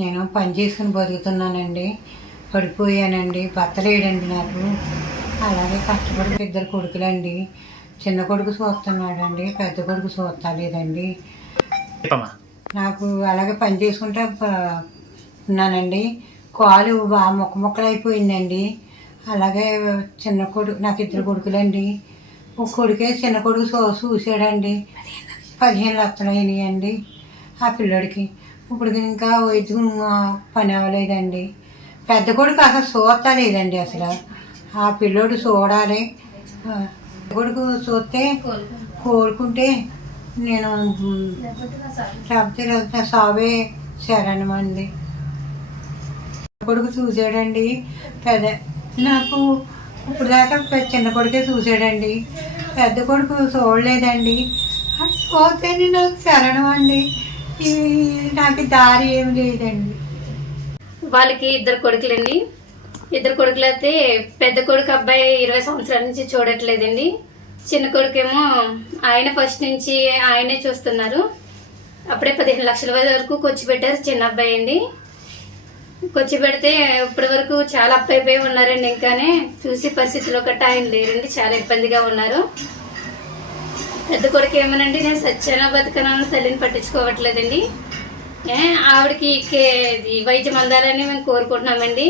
నేను పని చేసుకుని బతుకుతున్నానండి. పడిపోయానండి. భర్త లేడండి నాకు. అలాగే కష్టపడి ఇద్దరు కొడుకులండి. చిన్న కొడుకు చూస్తున్నాడండి, పెద్ద కొడుకు చూస్తలేదండి. నాకు అలాగే పని చేసుకుంటే ఉన్నానండి. కాలు బాగా ముక్కలు అయిపోయిందండి. అలాగే చిన్న కొడుకు, నాకు ఇద్దరు కొడుకులండి. ఒక కొడుకే, చిన్న కొడుకు చూసాడండి. 15 లక్షలు అయినాయండి ఆ పిల్లడికి. ఇప్పుడు ఇంకా వైద్యం పని అవ్వలేదండి. పెద్ద కొడుకు అసలు చూస్తలేదండి. అసలు ఆ పిల్లోడు చూడాలి. కొడుకు చూస్తే కోరుకుంటే నేను లేకపోతే సావే శరణమండి. కొడుకు చూసాడండి. పెద్ద నాకు ఇప్పుడు దాకా చిన్న కొడుకే చూసాడండి. పెద్ద కొడుకు చూడలేదండి. అది చూస్తేనే నాకు శరణం అండి. నాకు దారి ఏమి లేదండి. వాళ్ళకి ఇద్దరు కొడుకులండి. ఇద్దరు కొడుకులు అయితే పెద్ద కొడుకు అబ్బాయి 20 సంవత్సరాల నుంచి చూడట్లేదండి. చిన్న కొడుకేమో ఆయన ఫస్ట్ నుంచి ఆయనే చూస్తున్నారు. అప్పుడే 15 లక్షల వరకు ఖర్చు పెట్టారు చిన్న అబ్బాయి అండి. ఖర్చు పెడితే ఇప్పటి వరకు చాలా అప్పైపోయి ఉన్నారండి. ఇంకానే చూసి పరిస్థితిలో గట్ట ఆయన లేరండి. చాలా ఇబ్బందిగా ఉన్నారు. పెద్ద కొడుకు ఏమోనండి, నేను సత్యాన బతుకనాలను తల్లిని పట్టించుకోవట్లేదండి. ఆవిడకి వైద్యం అందాలని మేము కోరుకుంటున్నామండి.